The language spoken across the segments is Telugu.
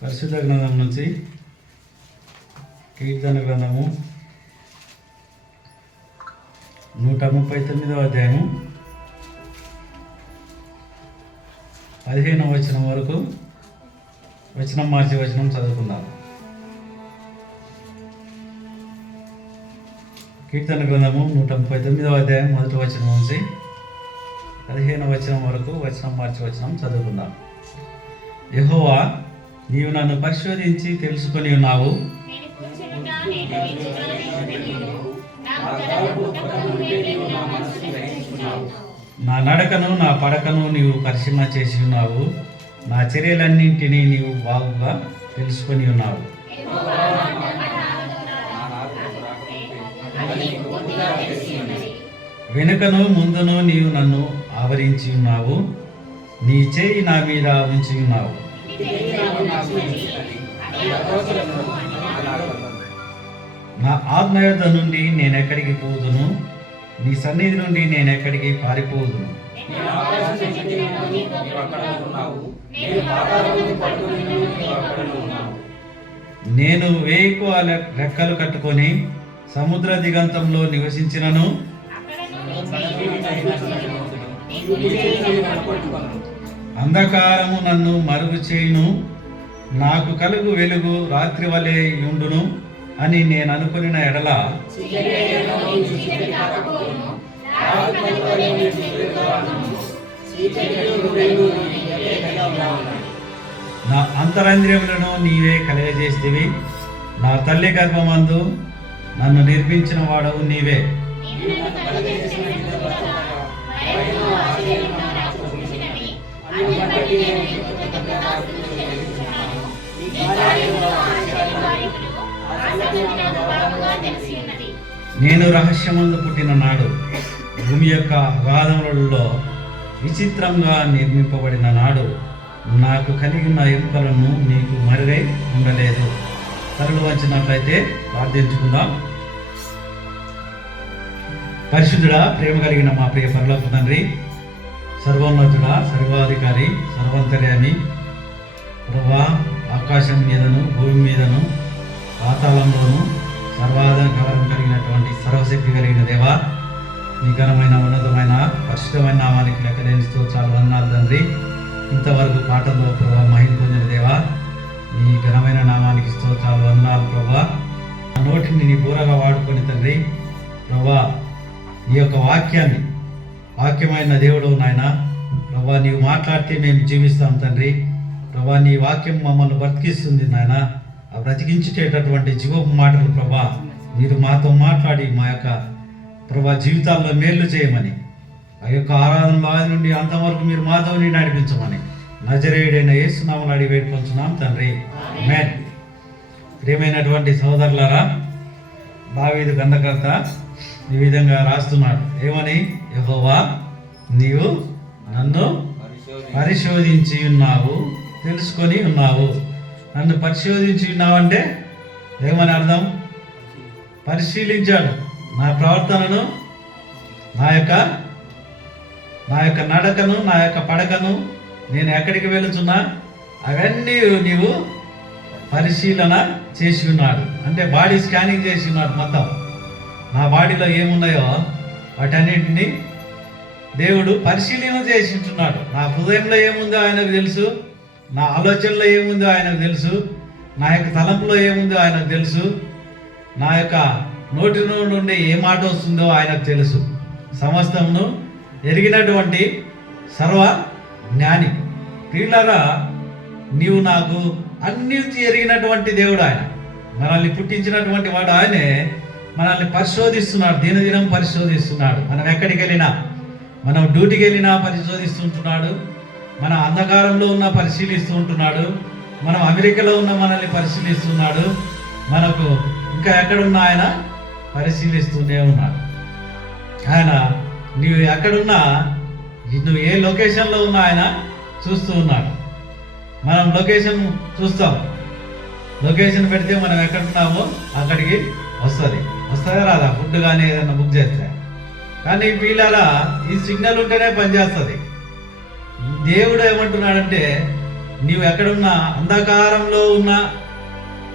పరిశుద్ధ గ్రంథం నుంచి కీర్తన గ్రంథము 139వ అధ్యాయము 15వ వచనం వరకు వచనం మార్చి వచనం చదువుకుందాం. కీర్తన గ్రంథము 139వ అధ్యాయం 1వ వచనం నుంచి 15వ వచనం వరకు వచనం మార్చి వచనం చదువుకుందాం. యెహోవా, నీవు నన్ను పరిశోధించి తెలుసుకొని ఉన్నావు. నా నడకను నా పడకను నీవు పరిశీలన చేసి ఉన్నావు. నా చర్యలన్నింటినీ నీవు బాగుగా తెలుసుకొని ఉన్నావు. వెనుకను ముందును నీవు నన్ను ఆవరించి ఉన్నావు. నీ చేయి నా మీద ఉంచి ఉన్నావు. నా ఆజ్ఞ యొద్ద నుండి నేనెక్కడికి పోదును? నీ సన్నిధి నుండి నేనెక్కడికి పారిపోదును? నేను వేకువ రెక్కలు కట్టుకొని సముద్ర దిగంతంలో నివసించినను అంధకారము నన్ను మరుగు చేయును. నాకు కలుగు వెలుగు రాత్రి వలె ఉండును అని నేను అనుకున్న ఎడల నా అంతరంద్రియములను నీవే కలగజేస్తేవి. నా తల్లి గర్భమందు నన్ను నిర్మించిన వాడవు నీవే. నేను రహస్యమందు పుట్టిన నాడు భూమి యొక్క అగాధములలో విచిత్రంగా నిర్మింపబడిన నాడు నాకు కలిగిన ఎముకలను నీకు మరుగై ఉండలేదు. తరలు వచ్చినట్లయితే ప్రార్థించుకుందాం. పరిశుద్ధుడా, ప్రేమ కలిగిన మా ప్రియ పరలోక తండ్రి, సర్వోన్నతుడా, సర్వాధికారి, సర్వంతర్యామి, ప్రభువా, ఆకాశం మీదను భూమి మీదను పాతాళంలోను సర్వాధికారం కలిగినటువంటి సర్వశక్తి కలిగిన దేవా, నీ ఘనమైన ఉన్నతమైన పరిశుద్ధమైన నామానికి లెక్కలేని స్తోత్రాలు వందనాలు తండ్రి. ఇంతవరకు పాటల్లో ప్రభా మహిమ పొందిన దేవా, నీ ఘనమైన నామానికి స్తోత్రాలు వందనాలు ప్రభా. ఆ నోటిని నీ బూరగా వాడుకొని తండ్రి ప్రభా, నీ యొక్క వాక్యమైన దేవుడు నాయన ప్రభా, నీవు మాట్లాడితే మేము జీవిస్తాం తండ్రి ప్రభా. నీ వాక్యం మమ్మల్ని బ్రతికిస్తుంది నాయన. ఆ బ్రతికించేటటువంటి జీవపు మాటలు ప్రభా మీరు మాతో మాట్లాడి మా యొక్క ప్రభా జీవితాల్లో మేలు చేయమని, ఆ యొక్క ఆరాధనలో ఆది నుండి అంతవరకు మీరు మాతో నడిపించమని నజరేయుడైన యేసు నామములో అడిగి వేడుకొంచున్నాం తండ్రి, ఆమేన్. ప్రియమైనటువంటి సోదరులారా, దావీదు గ్రంథకర్త ఈ విధంగా రాస్తున్నాడు. ఏమని? యెహోవా, నీవు నన్ను పరిశోధించి ఉన్నావు, తెలుసుకొని ఉన్నావు. నన్ను పరిశోధించి ఉన్నావంటే ఏమని అర్థం? పరిశీలించాడు నా ప్రవర్తనను, నా యొక్క నడకను, నా యొక్క పడకను, నేను ఎక్కడికి వెళుతున్నా అవన్నీ నీవు పరిశీలన చేసి ఉన్నాడు. అంటే బాడీ స్కానింగ్ చేసి ఉన్నాడు. మొత్తం నా బాడీలో ఏమున్నాయో వాటన్నింటినీ దేవుడు పరిశీలన చేసి ఉంటున్నాడు. నా హృదయంలో ఏముందో ఆయనకు తెలుసు, నా ఆలోచనలో ఏముందో ఆయనకు తెలుసు, నా యొక్క తలంపులో ఏముందో ఆయనకు తెలుసు, నా యొక్క నోటి నుండి ఏ మాట వస్తుందో ఆయనకు తెలుసు. సమస్తమును ఎరిగినటువంటి సర్వ జ్ఞాని. ప్రియులారా, నీవు నాకు అన్ని ఎరిగినటువంటి దేవుడు ఆయన. మనల్ని పుట్టించినటువంటి వాడు ఆయనే. మనల్ని పరిశోధిస్తున్నాడు, దినదినం పరిశోధిస్తున్నాడు. మనం ఎక్కడికి వెళ్ళినా, మనం డ్యూటీకి వెళ్ళినా పరిశోధిస్తుంటున్నాడు. మన అంధకారంలో ఉన్న పరిశీలిస్తూ ఉంటున్నాడు. మనం అమెరికాలో ఉన్న మనల్ని పరిశీలిస్తున్నాడు. మనకు ఇంకా ఎక్కడున్నా ఆయన పరిశీలిస్తూనే ఉన్నాడు. ఆయన నీవు ఎక్కడున్నా, నువ్వు ఏ లొకేషన్లో ఉన్నా ఆయన చూస్తూ ఉన్నాడు. మనం లొకేషన్ చూస్తాం. లొకేషన్ పెడితే మనం ఎక్కడున్నామో అక్కడికి వస్తుందా రాదా? ఫుడ్ కానీ ఏదైనా బుక్ చేస్తే. కానీ వీళ్ళరా ఈ సిగ్నల్ ఉంటేనే పనిచేస్తుంది. దేవుడు ఏమంటున్నాడంటే నీవు ఎక్కడున్నా, అంధకారంలో ఉన్నా,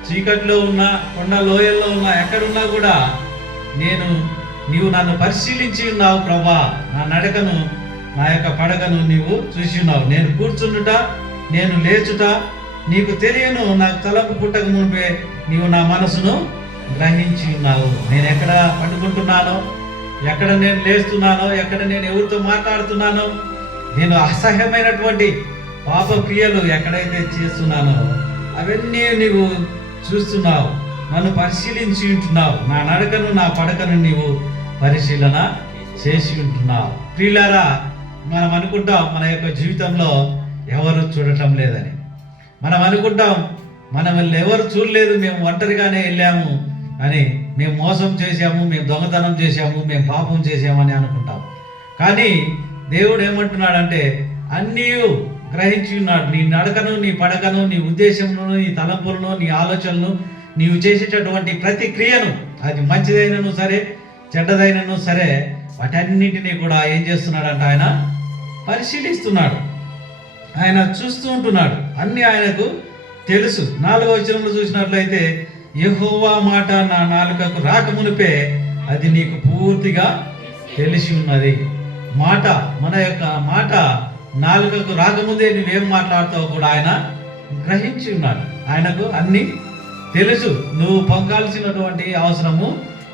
చీకట్లో ఉన్నా, కొండ లోయల్లో ఉన్నా, ఎక్కడున్నా కూడా నీవు నన్ను పరిశీలించి ఉన్నావు ప్రభా. నా నడకను, నా యొక్క పడకను నీవు చూసి ఉన్నావు. నేను కూర్చుండుట, నేను లేచుట నీకు తెలియను. నాకు తలంపు పుట్టక మునిపే నీవు నా మనసును గ్రహించి ఉన్నావు. నేను ఎక్కడ పండుకుంటున్నానో, ఎక్కడ నేను లేస్తున్నానో, ఎక్కడ నేను ఎవరితో మాట్లాడుతున్నానో, నేను అసహ్యమైనటువంటి పాప క్రియలు ఎక్కడైతే చేస్తున్నానో అవన్నీ నీవు చూస్తున్నావు. నన్ను పరిశీలించి ఉంటున్నావు. నా నడకను, నా పడకను నీవు పరిశీలన చేసి ఉంటున్నావు. ప్రియులారా, మనం అనుకుంటాం మన యొక్క జీవితంలో ఎవరు చూడటం లేదని. మనం అనుకుంటాం మనల్ని ఎవరు చూడలేదు, మేము ఒంటరిగానే వెళ్ళాము అని, మేము మోసం చేశాము, మేము దొంగతనం చేశాము, మేము పాపం చేశామని అనుకుంటాం. కానీ దేవుడు ఏమంటున్నాడంటే అన్నీ గ్రహించి ఉన్నాడు. నీ నడకను, నీ పడకను, నీ ఉద్దేశమును, నీ తలంపులను, నీ ఆలోచనలను, నీవు చేసేటటువంటి ప్రతి క్రియను, అది మంచిదైనను సరే చెడ్డదైనను సరే, వాటన్నింటినీ కూడా ఏం చేస్తున్నాడంట? ఆయన పరిశీలిస్తున్నాడు, ఆయన చూస్తూ ఉంటున్నాడు. అన్నీ ఆయనకు తెలుసు. 4వ వచనంలో చూసినట్లయితే, యెహోవా మాట నా నాలుకకు రాకమునిపే అది నీకు పూర్తిగా తెలిసి ఉన్నది. మాట, మన యొక్క మాట నాలుకకు రాకముందే నువ్వేం మాట్లాడతావు కూడా ఆయన గ్రహించి ఉన్నాడు. ఆయనకు అన్నీ తెలుసు. నువ్వు పొంగాల్సినటువంటి అవసరము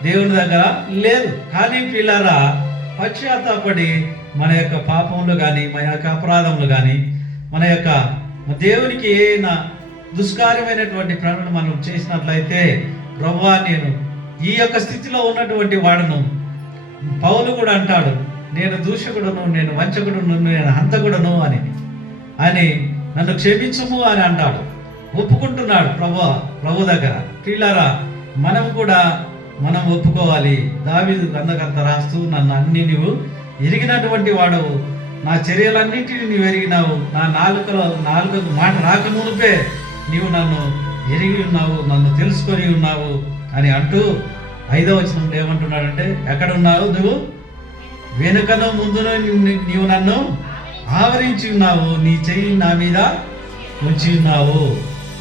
దేవుని దగ్గర లేదు. కానీ పిల్లారా, పశ్చాత్తాపడి మన యొక్క పాపములు కానీ, మన యొక్క అపరాధములు కానీ, మన యొక్క దేవునికి ఏదైనా దుష్కార్యమైనటువంటి పనులు మనం చేసినట్లయితే, ప్రభువా నేను ఈ యొక్క స్థితిలో ఉన్నటువంటి వాడును, పౌలు కూడా అంటాడు, నేను దూషకుడును, నేను వంచకుడును, నేను హంతకుడును అని నన్ను క్షమించుము అని అంటాడు. ఒప్పుకుంటున్నాడు ప్రభు దగ్గర. పిల్లారా, మనం ఒప్పుకోవాలి. దావీదు గ్రంథకర్త రాస్తూ, నన్ను అన్ని నువ్వు ఎరిగినటువంటి వాడవు, నా చర్యలన్నింటినీ నువ్వు ఎరిగినావు, నా నాలుకకు మాట రాకమునిపే నీవు నన్ను ఎరిగి ఉన్నావు, నన్ను తెలుసుకొని ఉన్నావు అని అంటూ 5వ వచనంలో ఏమంటున్నాడంటే, ఎక్కడున్నావు నువ్వు? వెనుకను ముందును నీవు నన్ను ఆవరించి ఉన్నావు, నీ చెయ్యి నా మీద ఉంచి ఉన్నావు.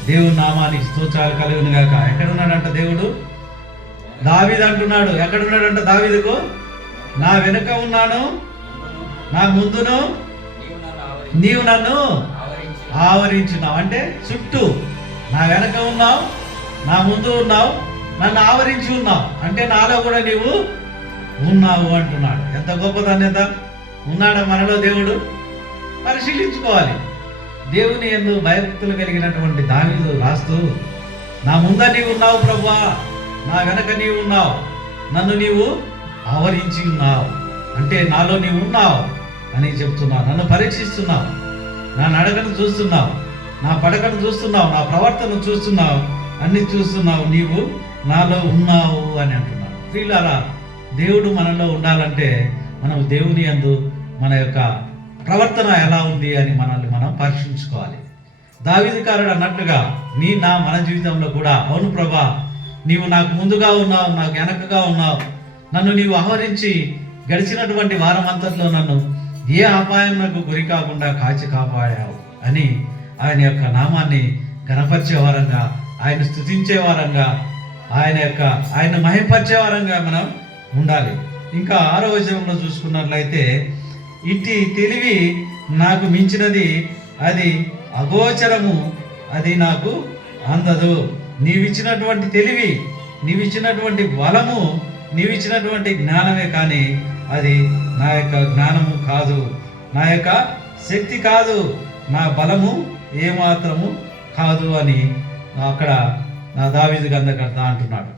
దేవుని నామానికి స్తోత్రాలు కలుగును గాక. ఎక్కడున్నాడంట దేవుడు? దావీదు అంటున్నాడు. ఎక్కడున్నాడంట దావీదుకు? నా వెనుక ఉన్నాను, నా ముందును నీవు నన్ను ఆవరించున్నావు. అంటే చుట్టూ, నా వెనక ఉన్నావు, నా ముందు ఉన్నావు, నన్ను ఆవరించి ఉన్నావు. అంటే నాలో కూడా నీవు ఉన్నావు అంటున్నాడు. ఎంత గొప్ప ధన్యత! ఉన్నాడా మనలో దేవుడు? పరిశీలించుకోవాలి. దేవుని యందు భయభక్తులు కలిగినటువంటి దావీదు రాస్తూ, నా ముంద నీవు ఉన్నావు ప్రభువా, నా వెనక నీవు ఉన్నావు, నన్ను నీవు ఆవరించి ఉన్నావు. అంటే నాలో నీవు ఉన్నావు అని చెప్తున్నావు. నన్ను పరీక్షిస్తున్నావు, నా నడకను చూస్తున్నావు, నా పడకను చూస్తున్నావు, నా ప్రవర్తన చూస్తున్నావు, అన్ని చూస్తున్నావు, నీవు నాలో ఉన్నావు అని అంటున్నాడు. ప్రియులారా, దేవుడు మనలో ఉండాలంటే మనం దేవుని యందు మన యొక్క ప్రవర్తన ఎలా ఉంది అని మనల్ని మనం పరీక్షించుకోవాలి. దావీదుకారుడు అన్నట్లుగా మన జీవితంలో కూడా, అవును ప్రభా, నీవు నాకు ముందుగా ఉన్నావు, నాకు వెనకగా ఉన్నావు, నన్ను నీవు ఆవరించి గడిచినటువంటి వారం అంతట్లో నన్ను ఏ అపాయం నాకు గురి కాకుండా కాచి కాపాడావు అని ఆయన యొక్క నామాన్ని ఘనపరిచే వారంగా, ఆయన స్తుతించే వారంగా, ఆయన మహిమపరిచే వారంగా మనం ఉండాలి. ఇంకా 6వ వచనంలో చూసుకున్నట్లయితే, ఇట్టి తెలివి నాకు మించినది, అది అగోచరము, అది నాకు అందదు. నీవిచ్చినటువంటి తెలివి, నీవిచ్చినటువంటి బలము, నీవిచ్చినటువంటి జ్ఞానమే కానీ అది నా యొక్క జ్ఞానము కాదు, నా యొక్క శక్తి కాదు, నా బలము ఏమాత్రము కాదు అని అక్కడ నా దావీదు గ్రంథకర్త అంటున్నాడు.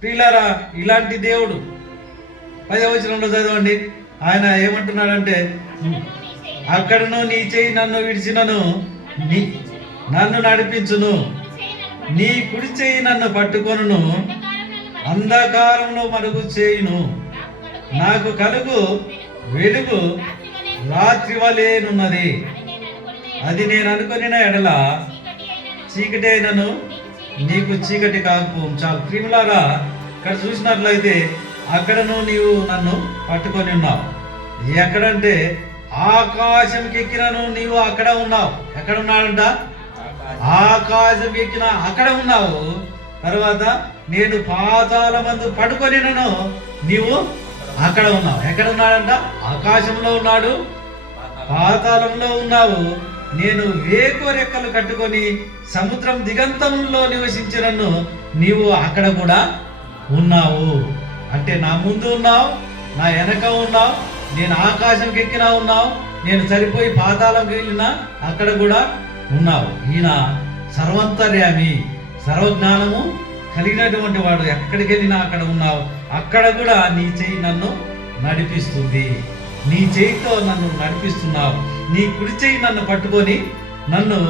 ప్రియులారా, ఇలాంటి దేవుడు 10వ వచనంలో చదవండి. ఆయన ఏమంటున్నాడంటే, అక్కడను నీ చేయి నన్ను విడిచినను, నన్ను నడిపించును, నీ కుడి చేయి నన్ను పట్టుకొనును, అంధకారంలో మరుగు చేయును, నాకు కలుగు వెలుగు రాత్రి వలెనున్నది, అది నేను అనుకొనిన ఎడల చీకటి అయినను నీకు చీకటి కాకపోం. చాలు. ప్రియులారా, ఇక్కడ చూసినట్లయితే అక్కడను నీవు నన్ను పట్టుకొని ఉన్నావు. ఎక్కడంటే ఆకాశంకి ఎక్కినను నీవు అక్కడ ఉన్నావు. ఎక్కడ ఉన్నాడంట? ఆకాశం ఎక్కిన అక్కడ ఉన్నావు. తర్వాత నేను పాతాళమందు పడుకొనినను నీవు అక్కడ ఉన్నావు. ఎక్కడ ఉన్నాడంట? ఆకాశంలో ఉన్నాడు, పాతాళంలో ఉన్నావు. నేను వేకు రెక్కలు కట్టుకొని సముద్రం దిగంతంలో నివసించినను నీవు అక్కడ కూడా ఉన్నావు. అంటే నా ముందు ఉన్నావు, నా వెనక ఉన్నావు, నేను ఆకాశంకి ఎక్కినా ఉన్నావు, నేను సరిపోయి పాతాళంకి వెళ్ళినా అక్కడ కూడా ఉన్నావు. ఈయన సర్వంతర్యామి, సర్వజ్ఞానము కలిగినటువంటి వాడు. ఎక్కడికి వెళ్ళినా అక్కడ ఉన్నావు. అక్కడ కూడా నీ చెయ్యి నన్ను నడిపిస్తుంది, నీ చేయితో నన్ను నడిపిస్తున్నావు. నీ కుడి చెయ్యి నన్ను పట్టుకొని నన్ను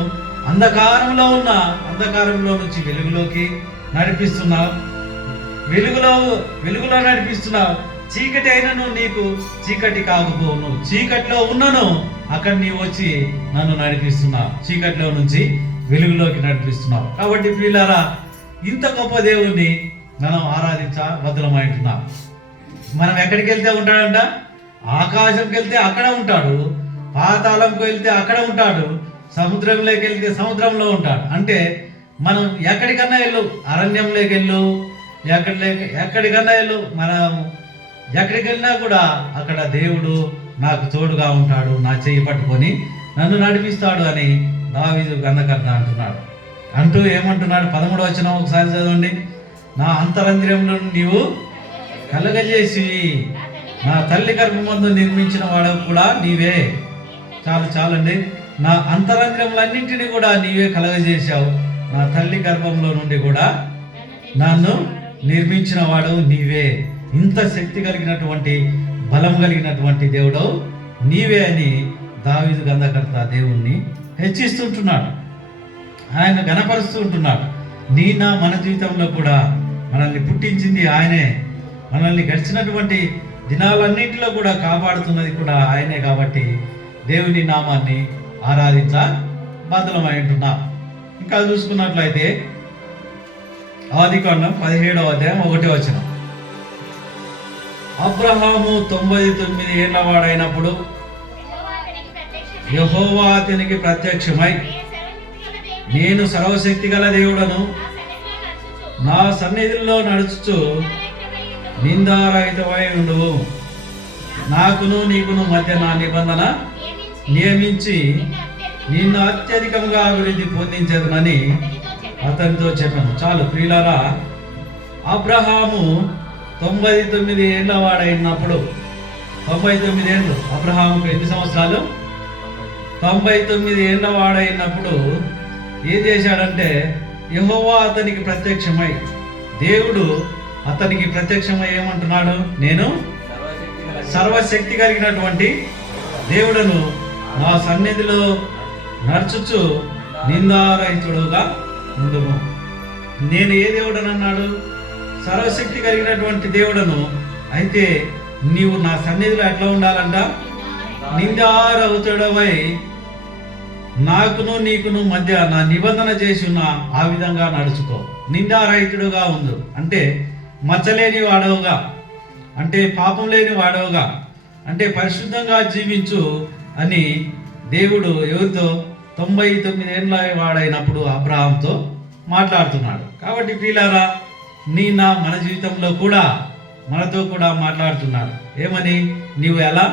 అంధకారంలో నుంచి వెలుగులోకి నడిపిస్తున్నావు. వెలుగులో నడిపిస్తున్నావు. చీకటి అయినను నీకు చీకటి కాకపోను. చీకటిలో ఉన్నను అక్కడ నీవు వచ్చి నన్ను నడిపిస్తున్నావు. చీకటిలో నుంచి వెలుగులోకి నడిపిస్తున్నావు. కాబట్టి ప్రియులారా, ఇంత గొప్ప దేవుణ్ణి మనం బద్దలమైంటున్నాం. మనం ఎక్కడికి వెళ్తే ఉంటాడంట? ఆకాశంకి వెళ్తే అక్కడ ఉంటాడు, పాతాళంకి వెళ్తే అక్కడ ఉంటాడు, సముద్రంలోకి వెళ్తే సముద్రంలో ఉంటాడు. అంటే మనం ఎక్కడికన్నా వెళ్ళు, అరణ్యంలోకి వెళ్ళు, ఎక్కడికన్నా వెళ్ళు, మనం ఎక్కడికి వెళ్ళినా కూడా అక్కడ దేవుడు నాకు తోడుగా ఉంటాడు, నా చెయ్యి పట్టుకొని నన్ను నడిపిస్తాడు అని దావీదు గ్రంథకర్త అంటున్నాడు. అంటూ ఏమంటున్నాడు? 13వ వచనం ఒకసారి చదవండి. నా అంతరంద్రియంలో నీవు కలగజేసి నా తల్లి గర్భమందు నిర్మించిన వాడు కూడా నీవే. చాలండి. నా అంతరంద్రియములన్నింటినీ కూడా నీవే కలగజేశావు. నా తల్లి గర్భంలో నుండి కూడా నన్ను నిర్మించిన వాడు నీవే. ఇంత శక్తి కలిగినటువంటి, బలం కలిగినటువంటి దేవుడు నీవే అని దావీదు గ్రంథకర్త దేవుణ్ణి హెచ్చిస్తుంటున్నాడు, ఆయన ఘనపరుస్తూ ఉంటున్నాడు. మన జీవితంలో కూడా మనల్ని పుట్టించింది ఆయనే, మనల్ని గడిచినటువంటి దినాలన్నింటిలో కూడా కాపాడుతున్నది కూడా ఆయనే. కాబట్టి దేవుని నామాన్ని బద్దలమై ఉంటున్నాం. ఇంకా చూసుకున్నట్లయితే ఆదికాండం 17వ అధ్యాయం 1వ వచనం. అబ్రహాము 99 ఏళ్ల వాడైనప్పుడు యెహోవా అతనికి ప్రత్యక్షమై, నేను సర్వశక్తి గల దేవుడను, నా సన్నిధిలో నడుచుచు నిందారహితమై ఉండువు, నాకును నీకును మధ్య నా నిబంధన నియమించి నిన్ను అత్యధికంగా అభివృద్ధి పొందించదునని అతనితో చెప్పాను. చాలు ప్రియులారా, అబ్రహాము 99 ఏళ్ల వాడైనప్పుడు, 99 ఏళ్ళు అబ్రహాముకు ఎన్ని సంవత్సరాలు? 99 ఏళ్ల వాడైనప్పుడు ఏం చేశాడంటే, యెహోవా అతనికి ప్రత్యక్షమై, దేవుడు అతనికి ప్రత్యక్షమై ఏమంటున్నాడు? నేను సర్వశక్తి కలిగినటువంటి దేవుడను, నా సన్నిధిలో నడుచుచు నిందారహితుడుగా ఉండుము. నేను ఏ దేవుడని అన్నాడు? సర్వశక్తి కలిగినటువంటి దేవుడను. అయితే నీవు నా సన్నిధిలో ఎట్లా ఉండాలంట? నిందారహితుడవై నాకును నీకును మధ్య నా నిబంధన చేసి ఉన్న ఆ విధంగా నడుచుకో. నిందారహితుడుగా ఉండు అంటే మచ్చలేని వాడవుగా, అంటే పాపం లేని వాడవుగా, అంటే పరిశుద్ధంగా జీవించు అని దేవుడు ఎవరితో? 99 ఏళ్ళ వాడైనప్పుడు అబ్రహాంతో మాట్లాడుతున్నాడు. కాబట్టి ప్రియులారా, మన జీవితంలో కూడా మనతో కూడా మాట్లాడుతున్నాడు. ఏమని? నీవు ఎలా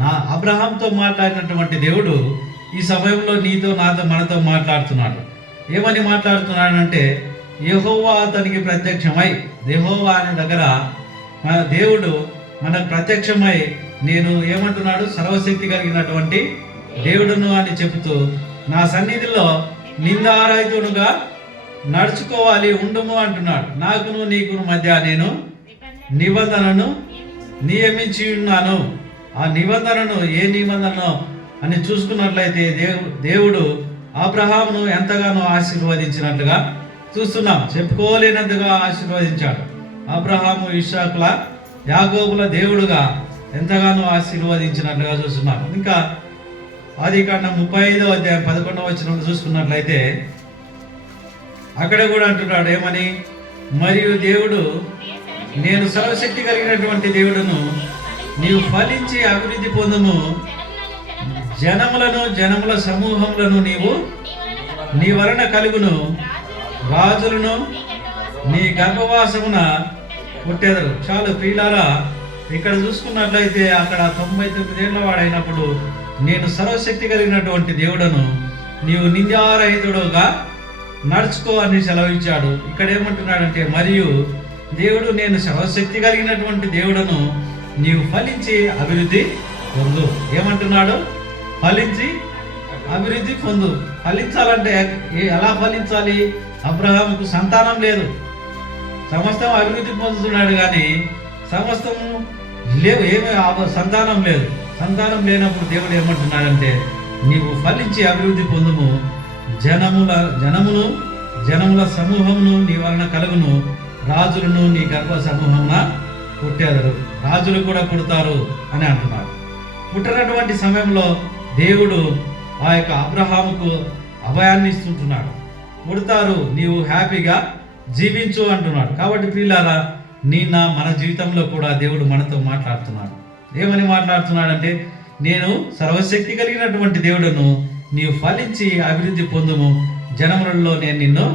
నా అబ్రహాంతో మాట్లాడినటువంటి దేవుడు ఈ సమయంలో నీతో, నాతో, మనతో మాట్లాడుతున్నాడు. ఏమని మాట్లాడుతున్నాడంటే, యెహోవా అతనికి ప్రత్యక్షమై, యెహోవా అనే దగ్గర మన దేవుడు మనకు ప్రత్యక్షమై, నేను ఏమంటున్నాడు? సర్వశక్తి కలిగినటువంటి దేవుడును అని చెబుతూ, నా సన్నిధిలో నిందారహితుడుగా నడుచుకోవాలి, ఉండుము అంటున్నాడు. నాకును నీకును మధ్య నేను నిబంధనను నియమించి ఉన్నాను. ఆ నిబంధనను, ఏ నిబంధనను అని చూసుకున్నట్లయితే దేవుడు అబ్రహామును ఎంతగానో ఆశీర్వదించినట్లుగా చూస్తున్నాం. చెప్పుకోలేనంతగా ఆశీర్వదించాడు. అబ్రహాము, ఇస్సాకుల, యాకోబుల దేవుడుగా ఎంతగానో ఆశీర్వదించినట్లుగా చూస్తున్నాం. ఇంకా ఆదికాండం 35వ అధ్యాయం 11వ వచనం చూసుకున్నట్లయితే అక్కడ కూడా అంటున్నాడు ఏమని? మరియు దేవుడు, నేను సర్వశక్తి కలిగినటువంటి దేవుడును, నీవు ఫలించి అభివృద్ధి పొందుము, జనముల సమూహములను నీవు నీ వలన కలుగును, రాజులను నీ గర్భవాసమున పుట్టెదరు. చాలు ప్రియులారా, ఇక్కడ చూసుకున్నట్లయితే అక్కడ 99 ఏళ్ల వాడైనప్పుడు నేను సర్వశక్తి కలిగినటువంటి దేవుడను, నీవు నిందారహితుడుగా నడుచుకో అని సెలవిచ్చాడు. ఇక్కడ ఏమంటున్నాడంటే, మరియు దేవుడు నేను సర్వశక్తి కలిగినటువంటి దేవుడను, నీవు ఫలించి అభివృద్ధి పొందు. ఏమంటున్నాడు? ఫలించి అభివృద్ధి పొందు. ఫలించాలంటే ఎలా ఫలించాలి? అబ్రహాముకు సంతానం లేదు, సమస్తం అభివృద్ధి పొందుతున్నాడు కానీ సమస్తము లేవు, ఏమీ సంతానం లేదు. సంతానం లేనప్పుడు దేవుడు ఏమంటున్నాడంటే, నీవు ఫలించి అభివృద్ధి పొందుము, జనముల సమూహమును నీ వలన కలుగును, రాజులను నీ గర్భ సమూహమున పుట్టేదరు. రాజులు కూడా పుడతారు అని అంటున్నాడు. పుట్టినటువంటి సమయంలో దేవుడు ఆ యొక్క అబ్రహాముకు అభయాన్ని ఇస్తుంటున్నాడు. పుడతారు, నీవు హ్యాపీగా జీవించు అంటున్నాడు. కాబట్టి ప్రియులారా, మన జీవితంలో కూడా దేవుడు మనతో మాట్లాడుతున్నాడు. ఏమని మాట్లాడుతున్నాడంటే, నేను సర్వశక్తి కలిగినటువంటి దేవుడును, నీవు ఫలించి అభివృద్ధి పొందుము, జనములలో నేను నిన్ను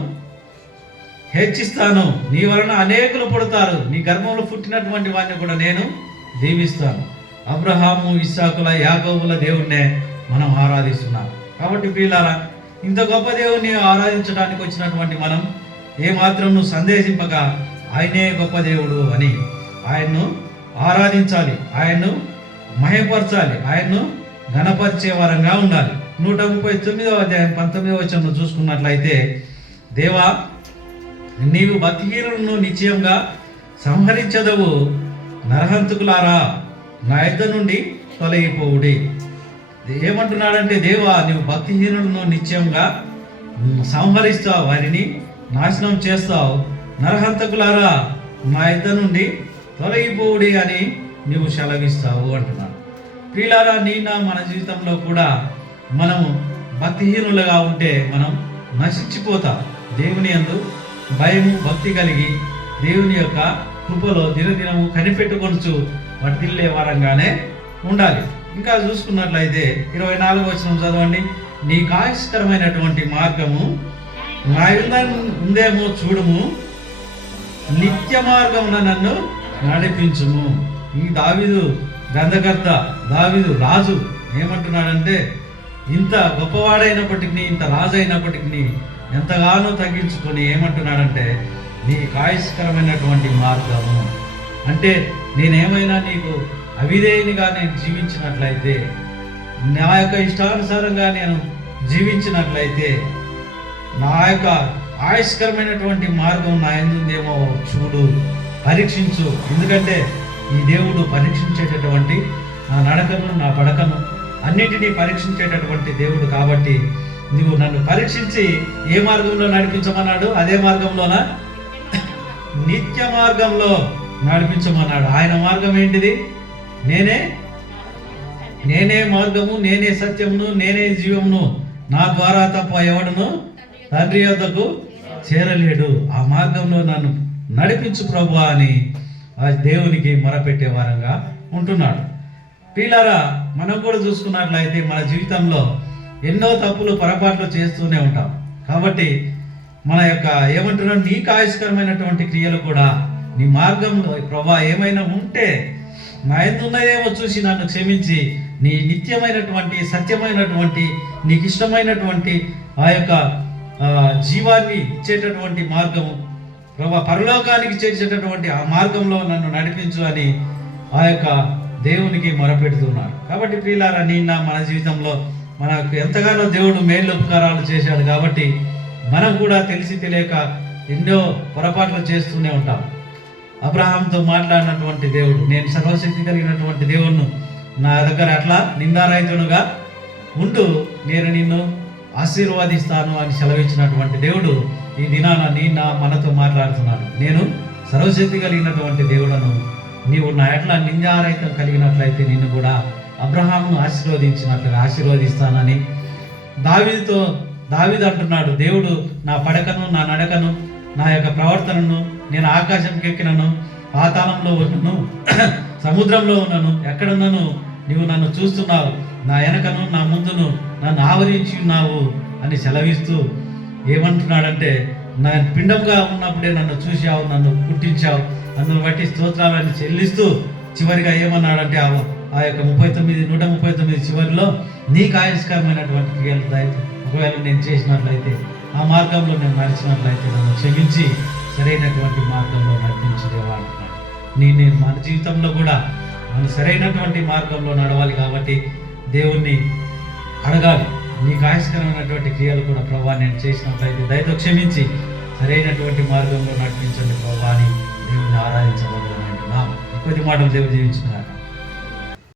హెచ్చిస్తాను, నీ వలన అనేకులు పుడతారు, నీ గర్భంలో పుట్టినటువంటి వారిని కూడా నేను దీవిస్తాను. అబ్రహాము, ఇస్సాకుల, యాకోబుల దేవుణ్ణే మనం ఆరాధిస్తున్నాం. కాబట్టి ప్రియులారా, ఇంత గొప్ప దేవుణ్ణి ఆరాధించడానికి వచ్చినటువంటి మనం ఏమాత్రం సందేశింపక ఆయనే గొప్ప దేవుడు అని ఆయన్ను ఆరాధించాలి, ఆయన్ను మహిమపరచాలి, ఆయన్ను ఘనపరిచే వారంగా ఉండాలి. 139వ అధ్యాయం 19వ వచనంలో చూసుకున్నట్లయితే, దేవా నీవు భక్తిహీనులను నిశ్చయంగా సంహరించదవు, నరహంతకులారా నా యొద్ద నుండి తొలగిపోవుడి. ఏమంటున్నాడంటే, దేవా నీవు భక్తిహీనులను నిశ్చయంగా సంహరిస్తావు, వారిని నాశనం చేస్తావు, నరహంతకులారా నా యొద్ద నుండి తొలగిపోవుడి అని నీవు సెలవిస్తావు అంటున్నాడు. ప్రియులారా, మన జీవితంలో కూడా మనము భక్తిహీనులుగా ఉంటే మనం నశించిపోతాం. దేవుని యందు భయము, భక్తి కలిగి దేవుని యొక్క కృపలో దినదినము కనిపెట్టుకొనుచు వర్ధిల్లే వారంగానే ఉండాలి. ఇంకా చూసుకున్నట్లయితే 24వ వచనం చదవండి. నీ కాయస్కరమైనటువంటి మార్గము నా యుద్ధ ఉందేమో చూడుము, నిత్య మార్గమున నన్ను నడిపించుము. ఈ దావీదు గ్రంథకర్త, దావీదు రాజు ఏమంటున్నాడంటే, ఇంత గొప్పవాడైనప్పటికీ, ఇంత రాజు అయినప్పటికీ ఎంతగానో తగ్గించుకొని ఏమంటున్నాడంటే, నీ కాయస్కరమైనటువంటి మార్గము అంటే నేనేమైనా నీకు అవిధేయునిగా నేను జీవించినట్లయితే, నా యొక్క ఇష్టానుసారంగా నేను జీవించినట్లయితే, నా యొక్క ఆయస్కరమైనటువంటి మార్గం నా ఎందుందేమో చూడు, పరీక్షించు. ఎందుకంటే ఈ దేవుడు పరీక్షించేటటువంటి నా నడకను, నా పడకను అన్నిటినీ పరీక్షించేటటువంటి దేవుడు. కాబట్టి నువ్వు నన్ను పరీక్షించి ఏ మార్గంలో నడిపించమన్నాడు? అదే మార్గంలోనా? నిత్య మార్గంలో నడిపించమన్నాడు. ఆయన మార్గం ఏంటిది? నేనే మార్గము, నేనే సత్యమును, నేనే జీవమును, నా ద్వారా తప్ప ఎవడును తండ్రి యొద్దకు చేరలేడు. ఆ మార్గంలో నన్ను నడిపించు ప్రభువా అని ఆ దేవునికి మొరపెట్టే వారంగా ఉంటున్నాడు. ప్రియులారా, మనం కూడా చూసుకున్నట్లయితే మన జీవితంలో ఎన్నో తప్పులు, పొరపాట్లు చేస్తూనే ఉంటాం. కాబట్టి మన యొక్క ఏమంటున్నాడు, నీ కాయస్కరమైనటువంటి క్రియలు కూడా నీ మార్గంలో ప్రభా ఏమైనా ఉంటే నా ఎందున్నదేమో చూసి నన్ను క్షమించి నీ నిత్యమైనటువంటి, సత్యమైనటువంటి, నీకు ఇష్టమైనటువంటి ఆ యొక్క జీవాన్ని ఇచ్చేటటువంటి మార్గము, ప్రభా పరలోకానికి చేర్చేటటువంటి ఆ మార్గంలో నన్ను నడిపించు అని ఆ యొక్క దేవునికి మొరపెడుతున్నాడు. కాబట్టి ప్రియులారా, మన జీవితంలో మనకు ఎంతగానో దేవుడు మేలు ఉపకారాలు చేశాడు. కాబట్టి మనం కూడా తెలిసి తెలియక ఎన్నో పొరపాట్లు చేస్తూనే ఉంటాం. అబ్రహాంతో మాట్లాడినటువంటి దేవుడు, నేను సర్వశక్తి కలిగినటువంటి దేవుణ్ణి, నా దగ్గర అట్లా నిందారహితునుగా ఉండు, నేను నిన్ను ఆశీర్వాదిస్తాను అని సెలవిచ్చినటువంటి దేవుడు ఈ దినాన మనతో మాట్లాడుతున్నాడు. నేను సర్వశక్తి కలిగినటువంటి దేవుడను, నీవు నా ఎట్లా నిందారహితం కలిగినట్లయితే నిన్ను కూడా అబ్రహామును ఆశీర్వదించినట్లుగా ఆశీర్వదిస్తానని దావీదు అంటున్నాడు. దేవుడు నా పడకను, నా నడకను, నా యొక్క ప్రవర్తనను, నేను ఆకాశంకి ఎక్కినను, పాతాళంలో ఉన్నను, సముద్రంలో ఉన్నను, ఎక్కడున్నాను నీవు నన్ను చూస్తున్నావు, నా వెనకను నా ముందును నన్ను ఆవరించి ఉన్నావు అని సెలవిస్తూ ఏమంటున్నాడంటే, నా పిండంగా ఉన్నప్పుడే నన్ను చూశావు, నన్ను పుట్టించావు, అందును బట్టి స్తోత్రాలను చెల్లిస్తూ చివరిగా ఏమన్నాడంటే ఆ యొక్క 139 చివరిలో నీకు ఆయుష్కరమైనటువంటి క్రియలు ఒకవేళ నేను చేసినట్లయితే, ఆ మార్గంలో నేను నడిచినట్లయితే నన్ను క్షమించి సరైనటువంటి మార్గంలో నడిపించుదేవా అంటున్నాడు. నేను మన జీవితంలో కూడా మనం సరైనటువంటి మార్గంలో నడవాలి కాబట్టి దేవుణ్ణి అడగాలి. నీకు ఆయుష్కరమైనటువంటి క్రియలు కూడా ప్రభా నేను చేసినట్లయితే దయతో క్షమించి సరైనటువంటి మార్గంలో నడిపించండి ప్రభా అని దేవుని ఆరాధించబోతున్నాం. కొద్ది మాటలు దేవుడు జీవించిన